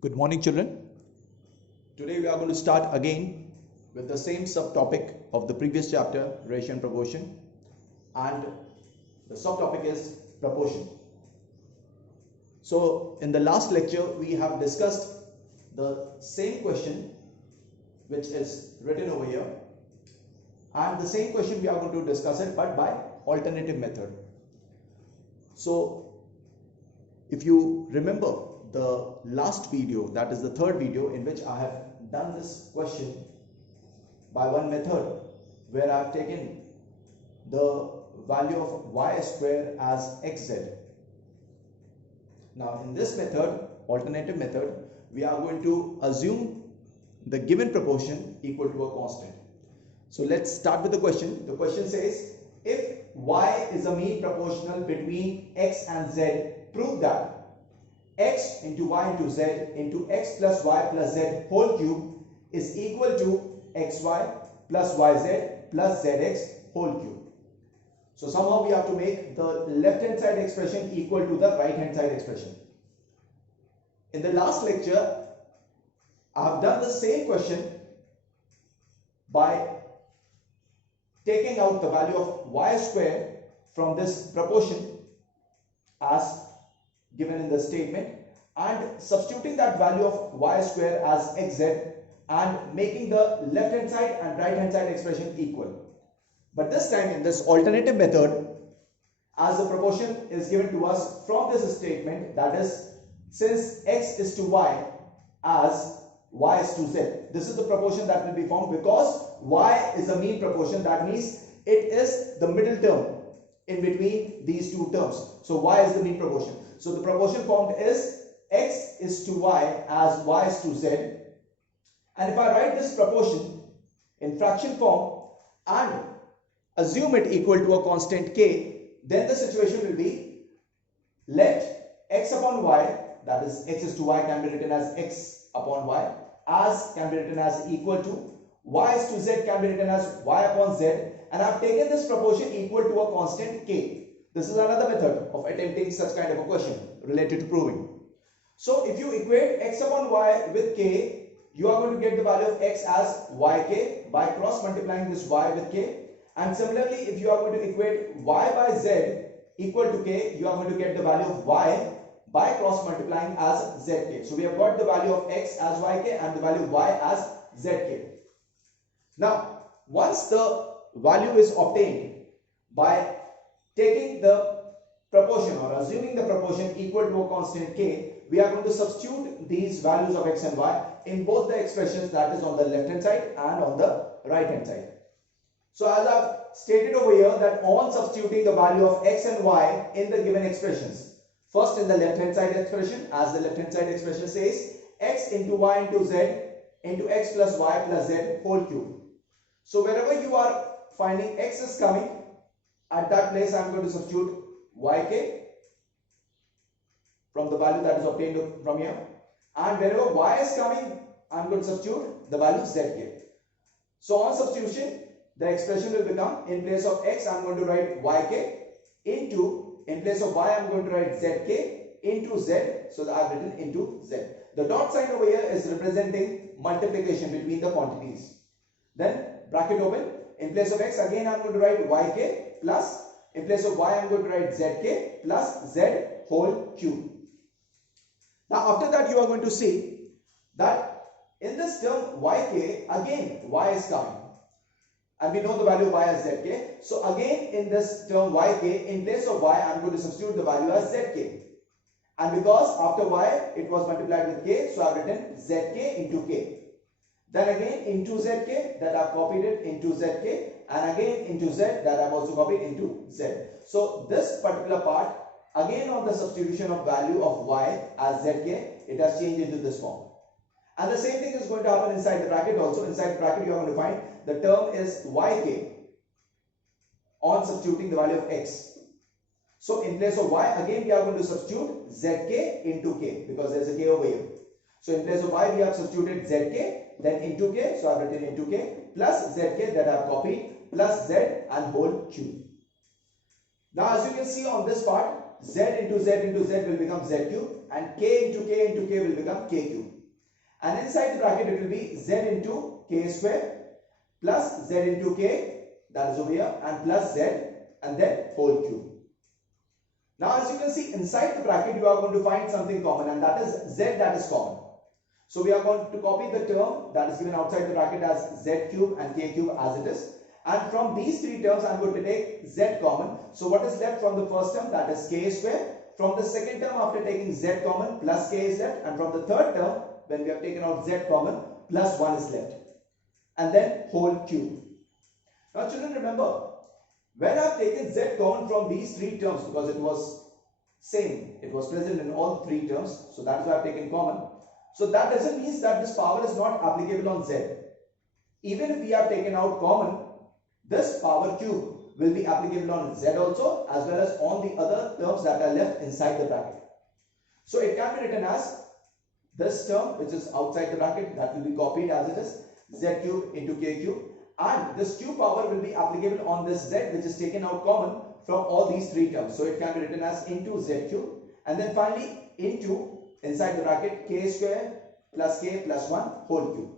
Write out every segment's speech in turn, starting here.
Good morning, children. Today we are going to start again with the same subtopic of the previous chapter, ratio and proportion, and the subtopic is proportion. So in the last lecture we have discussed the same question which is written over here, and the same question we are going to discuss it but by alternative method. So if you remember the last video, that is the third video, in which I have done this question by one method where I have taken the value of y square as xz. Now in this method, alternative method, we are going to assume the given proportion equal to a constant. So let's start with the question. The question says, if y is a mean proportional between x and z, prove that x into y into z into x plus y plus z whole cube is equal to xy plus yz plus zx whole cube. So somehow we have to make the left hand side expression equal to the right hand side expression. In the last lecture, I have done the same question by taking out the value of y square from this proportion as given in the statement and substituting that value of y square as xz and making the left hand side and right hand side expression equal. But this time in this alternative method, as the proportion is given to us from this statement, that is, since x is to y as y is to z, this is the proportion that will be formed because y is a mean proportion. That means it is the middle term in between these two terms. So y is the mean proportion. So the proportion formed is x is to y as y is to z. And if I write this proportion in fraction form and assume it equal to a constant k, then the situation will be, let x upon y, that is x is to y, can be written as x upon y, as can be written as equal to y is to z, can be written as y upon z, and I have taken this proportion equal to a constant k. This is another method of attempting such kind of a question related to proving. So if you equate x upon y with k, you are going to get the value of x as yk by cross multiplying this y with k. And similarly, if you are going to equate y by z equal to k, you are going to get the value of y by cross multiplying as zk. So we have got the value of x as yk and the value of y as zk. Now, once the value is obtained by taking the proportion or assuming the proportion equal to a constant k, we are going to substitute these values of x and y in both the expressions, that is on the left hand side and on the right hand side. So as I have stated over here, that on substituting the value of x and y in the given expressions, first in the left hand side expression, as the left hand side expression says, x into y into z into x plus y plus z whole cube. So wherever you are finding x is coming, at that place I am going to substitute yk from the value that is obtained from here, and wherever y is coming, I am going to substitute the value zk. So on substitution, the expression will become, in place of x I am going to write yk into, in place of y I am going to write zk into z, so that I have written into z. The dot sign over here is representing multiplication between the quantities. Then bracket open, in place of x again I am going to write yk plus, in place of y I am going to write zk plus z whole cube. Now after that you are going to see that in this term yk, again y is coming and we know the value of y as zk. So again in this term yk, in place of y I am going to substitute the value as zk, and because after y it was multiplied with k, so I have written zk into k. Then again into zk, that I have copied it into zk, and again into z, that I have also copied into z. So this particular part, again on the substitution of value of y as zk, it has changed into this form. And the same thing is going to happen inside the bracket also. Inside the bracket you are going to find the term is yk on substituting the value of x. So in place of y, again we are going to substitute zk into k because there is a k over here. So in place of y we have substituted zk, then into k, so I have written into k, plus zk that I have copied, plus z and whole cube. Now as you can see on this part, z into z into z will become z cube, and k into k will become k cube. And inside the bracket it will be z into k square plus z into k, that is over here, and plus z and then whole cube. Now as you can see, inside the bracket you are going to find something common, and that is z, that is common. So we are going to copy the term that is given outside the bracket as z cube and k cube as it is. And from these three terms I am going to take z common. So what is left from the first term, that is k square. From the second term, after taking z common, plus k is left. And from the third term, when we have taken out z common, plus 1 is left. And then whole cube. Now children, remember, when I have taken z common from these three terms, because it was same, it was present in all three terms, so that is why I have taken common. So that doesn't mean that this power is not applicable on z. Even if we have taken out common, this power cube will be applicable on z also, as well as on the other terms that are left inside the bracket. So it can be written as this term which is outside the bracket, that will be copied as it is, z cube into k cube, and this cube power will be applicable on this z which is taken out common from all these three terms. So it can be written as into z cube, and then finally into, inside the bracket, k square plus k plus 1 whole cube.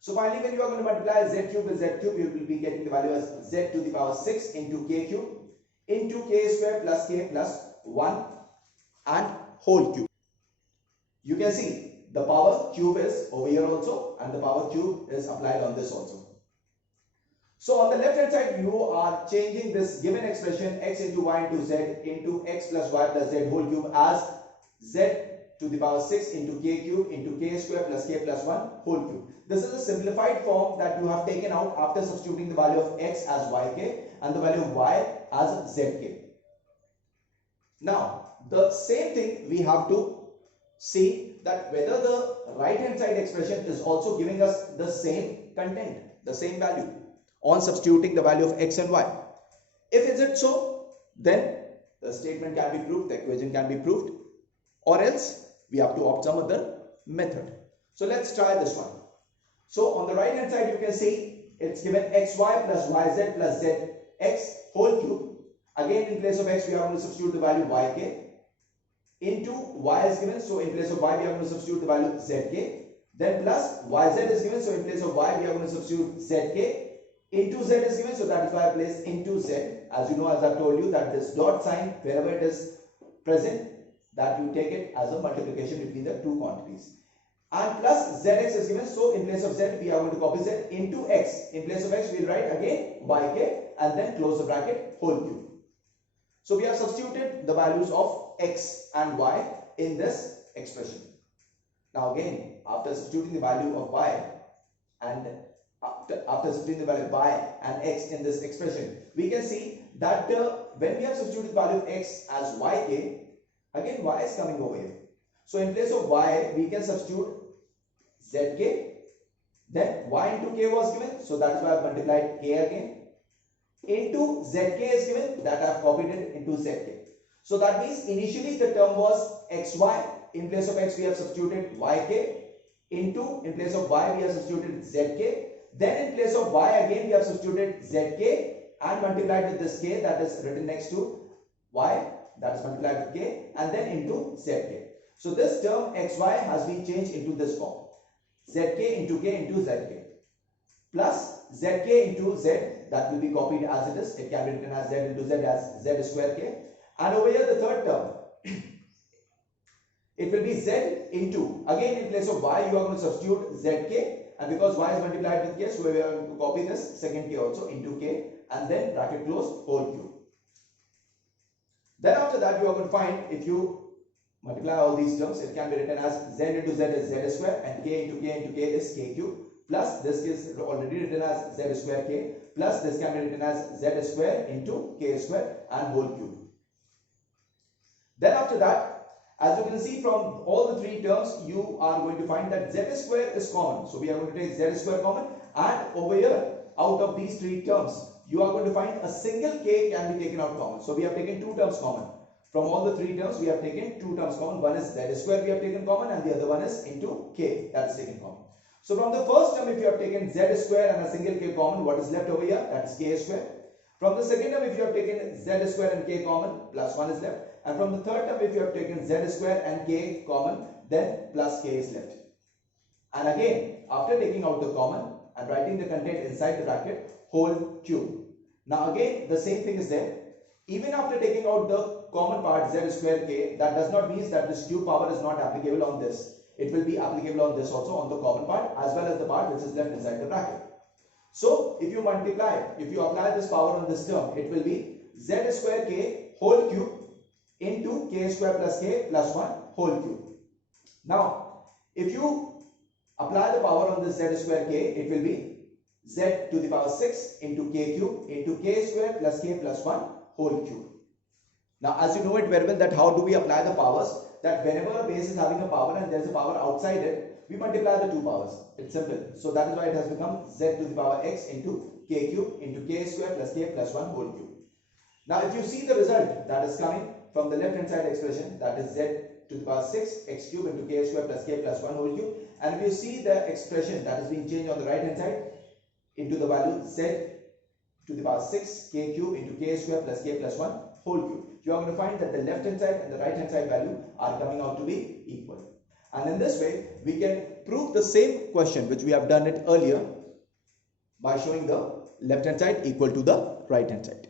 So finally, when you are going to multiply z cube with z cube, you will be getting the value as z to the power 6 into k cube into k square plus 1 and whole cube. You can see the power cube is over here also, and the power cube is applied on this also. So on the left hand side, you are changing this given expression x into y into z into x plus y plus z whole cube as z to the power 6 into k square plus 1 whole cube. This is a simplified form that you have taken out after substituting the value of x as yk and the value of y as zk. Now, the same thing we have to see that whether the right hand side expression is also giving us the same content, the same value on substituting the value of x and y. If is it so, then the statement can be proved, the equation can be proved, or else we have to opt some other method. So let's try this one. So on the right hand side, you can see it's given xy plus yz plus zx whole cube. Again, in place of x, we are going to substitute the value yk. Into y is given, so in place of y, we are going to substitute the value zk. Then plus yz is given, so in place of y, we are going to substitute zk. Into z is given, so that is why I place into z. As you know, as I have told you, that this dot sign, wherever it is present, that you take it as a multiplication between the two quantities. And plus zx is given, so in place of z we are going to copy z into x. In place of x we will write again yk and then close the bracket whole cube. So we have substituted the values of x and y in this expression. Now again, after substituting the value of y and after substituting the value of y and x in this expression, we can see that when we have substituted the value of x as yk, again y is coming over here. So in place of y, we can substitute zk. Then y into k was given, so that is why I have multiplied k again. Into zk is given, that I have copied it into zk. So that means initially the term was xy. In place of x we have substituted yk. Into, in place of y we have substituted zk. Then in place of y again we have substituted zk and multiplied with this k that is written next to y, that is multiplied with k, and then into zk. So this term xy has been changed into this form, zk into k into zk plus zk into z, that will be copied as it is. It can be written as z into z as z square k, and over here the third term it will be z into, again in place of y you are going to substitute zk, and because y is multiplied with k, so we are going to copy this second k also into k and then bracket close whole cube. Then after that you are going to find, if you multiply all these terms, it can be written as z into z is z square and k into k is k cube, plus this is already written as z square k, plus this can be written as z square into k square and whole cube. Then after that, as you can see from all the three terms, you are going to find that z square is common. So we are going to take z square common, and over here out of these three terms, you are going to find a single k can be taken out common. So we have taken two terms common. From all the three terms, we have taken two terms common. One is z square we have taken common, and the other one is into k, that is taken common. So from the first term, if you have taken z square and a single k common, what is left over here? That is k square. From the second term, if you have taken z square and k common, plus 1 is left. and from the third term if you have taken z square and k common, then plus k is left. And again, after taking out the common and writing the content inside the bracket, whole cube. Now again, the same thing is there. Even after taking out the common part z square k, that does not mean that this cube power is not applicable on this. It will be applicable on this also, on the common part as well as the part which is left inside the bracket. So if you multiply, if you apply this power on this term, it will be z square k whole cube into k square plus k plus 1 whole cube. Now if you apply the power on this z square k, it will be z to the power 6 into k cube into k square plus k plus 1 whole cube. Now as you know it very well that how do we apply the powers, that whenever a base is having a power and there is a power outside it, we multiply the two powers. It's simple. So that is why it has become z to the power x into k cube into k square plus k plus 1 whole cube. Now if you see the result that is coming from the left hand side expression, that is z to the power 6 x cube into k square plus k plus 1 whole cube, and if you see the expression that is being changed on the right hand side into the value z to the power 6 k cube into k square plus k plus 1 whole cube, you are going to find that the left hand side and the right hand side value are coming out to be equal. And in this way we can prove the same question which we have done it earlier by showing the left hand side equal to the right hand side.